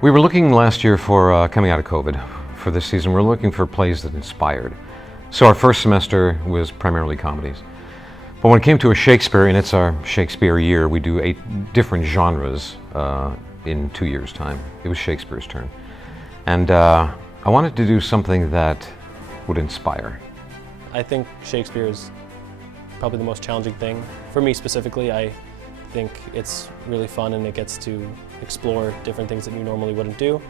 We were looking last year for, coming out of COVID, for this season, we're looking for plays that inspired. So our first semester was primarily comedies. But when it came to a Shakespeare, and it's our Shakespeare year, we do 8 different genres in 2 years' time. It was Shakespeare's turn. And I wanted to do something that would inspire. I think Shakespeare is probably the most challenging thing. For me specifically, I think it's really fun and it gets to explore different things that you normally wouldn't do.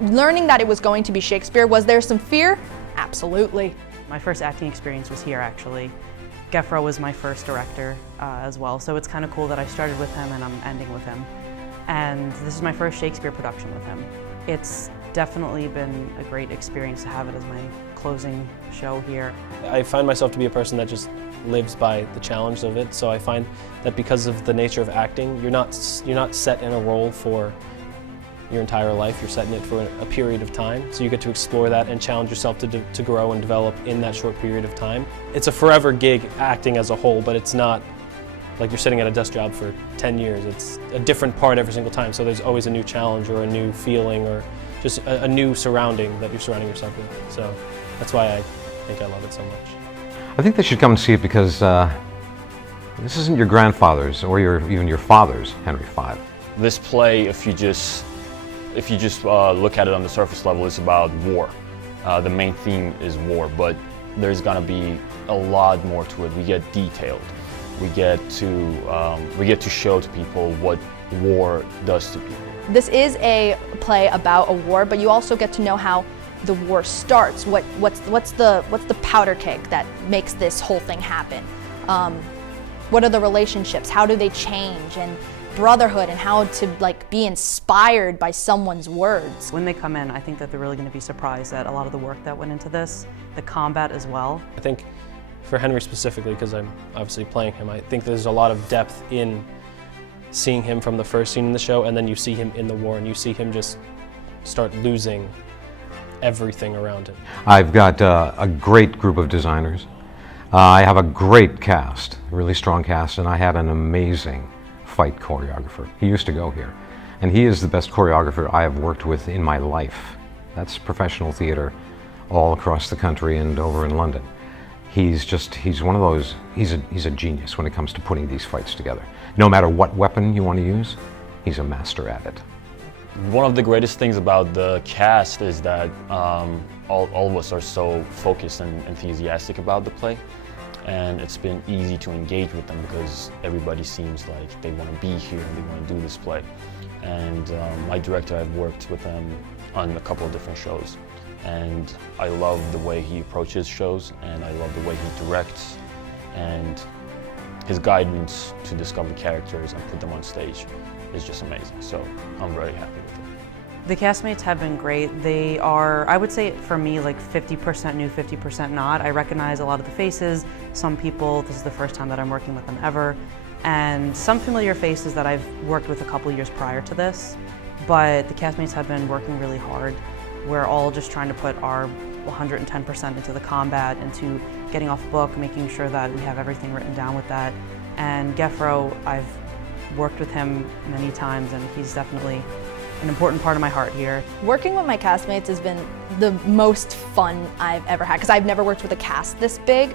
Learning that it was going to be Shakespeare, was there some fear? Absolutely. My first acting experience was here, actually. Gefro was my first director as well, so it's kind of cool that I started with him and I'm ending with him. And this is my first Shakespeare production with him. It's definitely been a great experience to have it as my closing show here. I find myself to be a person that just lives by the challenge of it, so I find that because of the nature of acting, you're not set in a role for your entire life, you're set in it for a period of time, so you get to explore that and challenge yourself to grow and develop in that short period of time. It's a forever gig, acting as a whole, but it's not like you're sitting at a desk job for 10 years. It's a different part every single time, so there's always a new challenge or a new feeling or just a new surrounding that you're surrounding yourself with. So that's why I think I love it so much. I think they should come and see it because this isn't your grandfather's or even your father's Henry V. This play, if you just look at it on the surface level, it's about war. The main theme is war, but there's gonna be a lot more to it. We get detailed. We get to show to people what war does to people. This is a play about a war, but you also get to know how the war starts. What's the powder keg that makes this whole thing happen? What are the relationships? How do they change? And brotherhood and how to be inspired by someone's words. When they come in, I think that they're really going to be surprised at a lot of the work that went into this, the combat as well. I think for Henry specifically, because I'm obviously playing him, I think there's a lot of depth in seeing him from the first scene in the show, and then you see him in the war and you see him just start losing everything around him. I've got a great group of designers. I have a great cast, a really strong cast, and I had an amazing fight choreographer. He used to go here, and he is the best choreographer I have worked with in my life. That's professional theater all across the country and over in London. He's one of those, he's a genius when it comes to putting these fights together. No matter what weapon you want to use, he's a master at it. One of the greatest things about the cast is that all of us are so focused and enthusiastic about the play. And it's been easy to engage with them because everybody seems like they want to be here and they want to do this play. And my director, I've worked with him on a couple of different shows. And I love the way he approaches shows, and I love the way he directs, and his guidance to discover characters and put them on stage is just amazing. So I'm very happy with it. The castmates have been great. They are, I would say for me, 50% new, 50% not. I recognize a lot of the faces. Some people, this is the first time that I'm working with them ever. And some familiar faces that I've worked with a couple years prior to this. But the castmates have been working really hard. We're all just trying to put our 110% into the combat, into getting off book, making sure that we have everything written down with that. And Gefro, I've worked with him many times, and he's definitely an important part of my heart here. Working with my castmates has been the most fun I've ever had, because I've never worked with a cast this big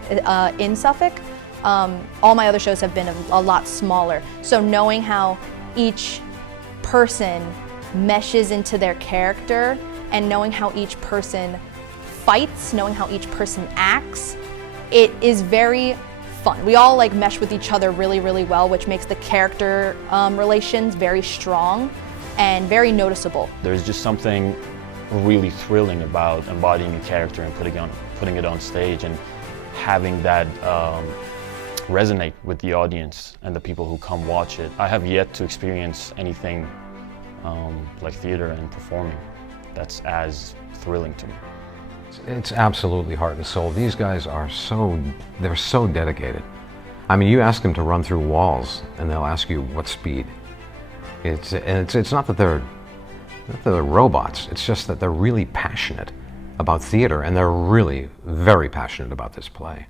in Suffolk. All my other shows have been a lot smaller. So knowing how each person meshes into their character and knowing how each person fights, knowing how each person acts, it is very fun. We all mesh with each other really, really well, which makes the character relations very strong and very noticeable. There's just something really thrilling about embodying a character and putting it on stage and having that resonate with the audience and the people who come watch it. I have yet to experience anything like theater and performing that's as thrilling to me. It's absolutely heart and soul. These guys are they're so dedicated. I mean, you ask them to run through walls and they'll ask you what speed. It's not that they're robots, it's just that they're really passionate about theater, and they're really very passionate about this play.